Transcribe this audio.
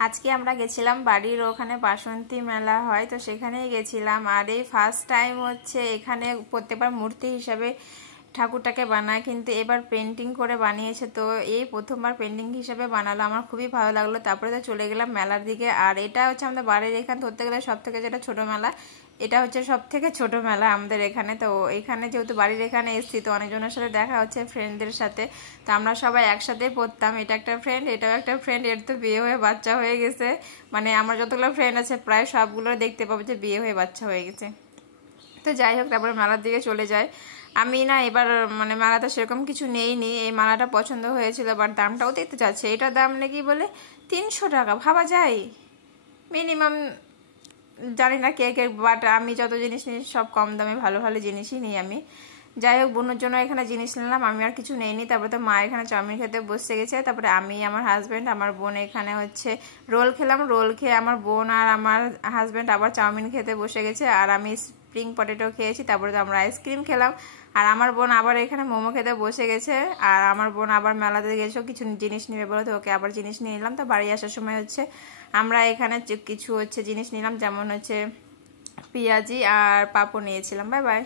আজকে আমরা গেছিলাম বাড়ির ওখানে বাসন্তী মেলা হয়, তো সেখানেই গেছিলাম। আর এই ফার্স্ট টাইম হচ্ছে এখানে প্রত্যেকবার মূর্তি হিসাবে ঠাকুরটাকে বানায়, কিন্তু এবার পেন্টিং করে বানিয়েছে। তো এই প্রথমবার পেন্টিং হিসাবে বানালো, আমার খুবই ভালো লাগলো। তারপরে তো চলে গেলাম মেলার দিকে। আর এটা হচ্ছে আমাদের বাড়ির এখানে ধরতে গেলে সব থেকে যেটা ছোট মেলা, এটা হচ্ছে সব থেকে ছোট মেলা আমাদের এখানে। তো এখানে যেহেতু বাড়ির এখানে এসেছি, তো অনেকজনের সাথে দেখা হচ্ছে, ফ্রেন্ডদের সাথে। তো আমরা সবাই একসাথে পড়তাম, এটা একটা ফ্রেন্ড, এটাও একটা ফ্রেন্ড, এর তো বিয়ে হয়ে বাচ্চা হয়ে গেছে। মানে আমার যতগুলো ফ্রেন্ড আছে প্রায় সবগুলো দেখতে পাবো যে বিয়ে হয়ে বাচ্চা হয়ে গেছে। তো যাই হোক, তারপরে মেলার দিকে চলে যায়। আমি না এবার মানে মেলাতে সেরকম কিছু নেইনি, এই মালাটা পছন্দ হয়েছিল, বাট দামটাও দেখতে চাচ্ছে। এটার দাম নাকি বলে 300 টাকা, ভাবা যায় মিনিমাম। জানি না কে কে, বাট আমি যত জিনিস নিই সব কম দামে ভালো ভালো জিনিসই নিই আমি। যাই হোক, বোনের জন্য এখানে জিনিস নিলাম, আমি আর কিছু নেইনি। তারপরে তো মা এখানে চাউমিন খেতে বসে গেছে। তারপরে আমি, আমার হাজব্যান্ড, আমার বোন এখানে হচ্ছে রোল খেলাম। রোল খেয়ে আমার বোন আর আমার হাজব্যান্ড আবার চাউমিন খেতে বসে গেছে। আর আমি স্প্রিং পটেটো খেয়েছি। তারপরে তো আমরা আইসক্রিম খেলাম। আর আমার বোন আবার এখানে মোমো খেতে বসে গেছে। আর আমার বোন আবার মেলাতে গেছো কিছু জিনিস নিবে বলে, তো ওকে আবার জিনিস নিয়ে নিলাম। তো বাড়ি আসার সময় হচ্ছে আমরা এখানে কিছু হচ্ছে জিনিস নিলাম, যেমন হচ্ছে পেঁয়াজি আর পাঁপড় নিয়েছিলাম। Bye bye.